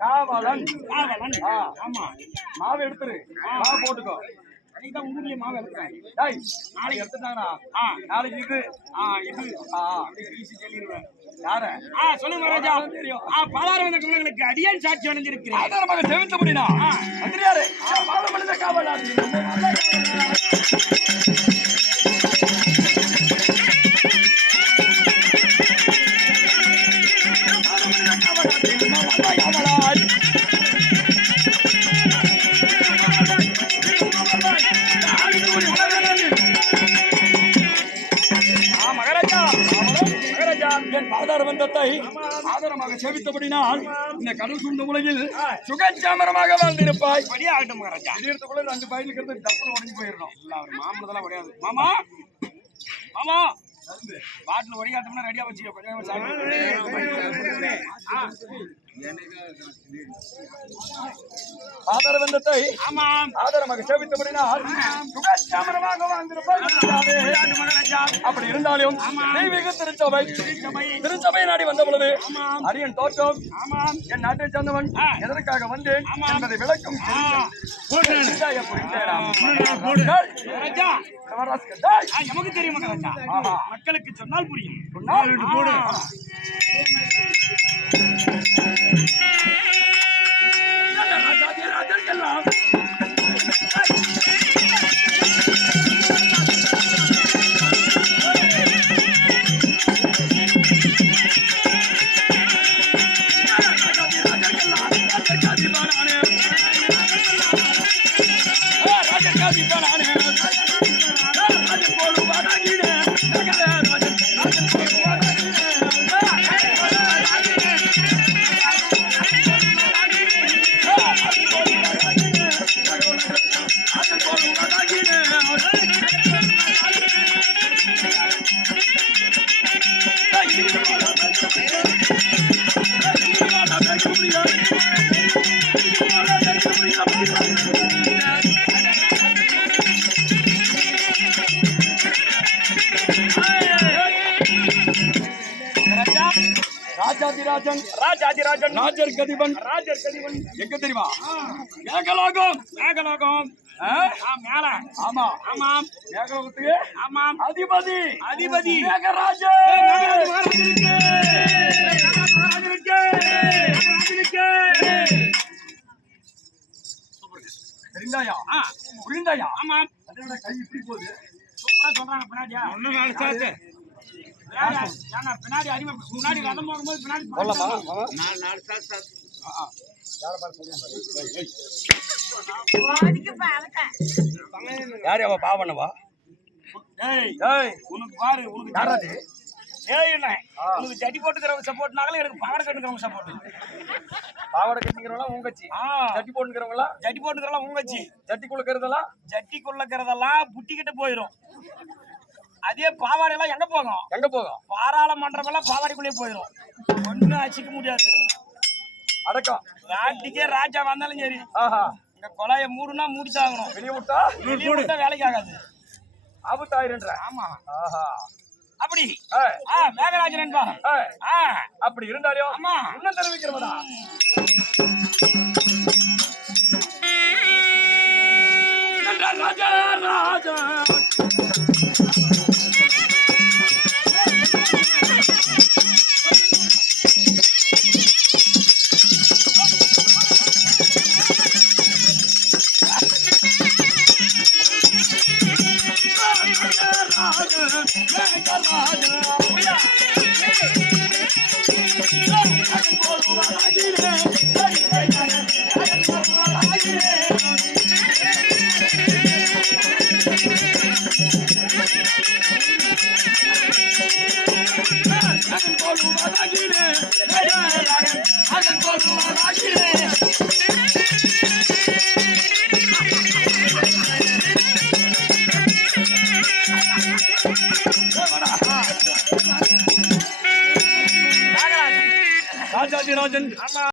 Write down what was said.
காவலன் காவலன் ஆமா மாவு எடுத்துரு மாவு போட்டுக்கோ அன்னைக்குதான் ஊர்லயே மாவு எடுத்துறாங்க நாளைக்கு எடுத்துட்டாங்கன்னா நாளைக்கு இது இது ஈஸி சொல்லிடுவேன் யார சொல்லுங்க மகாராஜா தெரியும் பாதார வந்த கும்பலுக்கு அடியான் சாட்சி அடைஞ்சிருக்கிறேன் அதான் நமக்கு செவித்த முடியுமா மந்திரியாரே பாதாள காவலன் பாதாரவந்தத்தை ஆதரமாக சேவித்தபடினால் இந்த கடல் சூழ்ந்த உலகில் சுகச்சாமரமாக வாழ்ந்திருப்பாய். ஆகட்டும் மகாராஜா. திடீர்த்துக்குள்ள 2 பயிலுக்கு டப்புன்னு உடஞ்சி போயிடணும். மாமனதெல்லாம் கிடையாது. மாமா மாமா பாட்டில் ஒடிகாட்டம்னா ரெடியா வச்சுக்கோ. ஆதரவந்தத்தை ஆதரமாக சேவித்தபடினால் சுகச்சாமரமாக அப்படி இருந்தாலும் தெய்வீக திருச்சபை நாடி வந்த பொழுது அரியன் தோற்றம் என் நாட்டை சேர்ந்தவன் எதற்காக வந்தேன் என்பதை விளக்கும் நமக்கு தெரியும் மக்களுக்கு சொன்னால் புரியும். ராஜாதிராஜன் ராஜாதிராஜன் ராஜர் கதிபன் எங்க தெரியுமா? மேகலோகம் மேகலோகம் மேல ஆமா ஆமாம் மேகலோகத்துக்கு ஆமாம் அதிபதி அதிபதி மேகராஜன் தெரிந்தாயா புரிந்தாயா? ஆமாம் அதோட கை இப்படி போகுது. சூப்பரா சொல்றாங்க பின்னாடியா ஒன்னும் நாலு சாத்து பின்னாடி அறிவு முன்னாடி ரதம் போகும்போது பின்னாடி நாலு சாத்து யாரு அவ பாவனவா? உனக்கு பாரு உனக்கு யாராது? உனக்கு ஜட்டி போட்டுக்கிறவங்க சப்போர்ட்னாலும் எனக்கு பாவாடை கட்டுக்கிறவங்க சப்போர்ட். பாவாடை கட்டிக்கிறவங்களா உங்கச்சி, ஜட்டி போட்டுக்கிறவங்களா ஜட்டி போட்டுக்கிறவங்களா உங்கச்சி, ஜட்டி குள்ளக்கிறதெல்லாம் புட்டிக்கிட்டு போயிடும். அதே பாவாடை எல்லாம் எங்க போகும்? பாராளுமன்றம் எல்லாம் பாவாடைக்குள்ளே போயிடும். ஒன்னும் அச்சிக்க முடியாது. அடக்கம் நாட்டுக்கே ராஜா வந்தாலும் சரி இந்த கொலையை மூடுனா மூடித்தாகணும். வெளியே விட்டா வேலைக்கு ஆகாது. ஆபத்தாயிருன்ற. ஆமா அப்படி மேகராஜன் என்பா அப்படி இருந்தாலும் ஆமா இன்னும் தெரிவிக்கிறவதா ராஜா ராஜா ராஜாஜி ராஜன்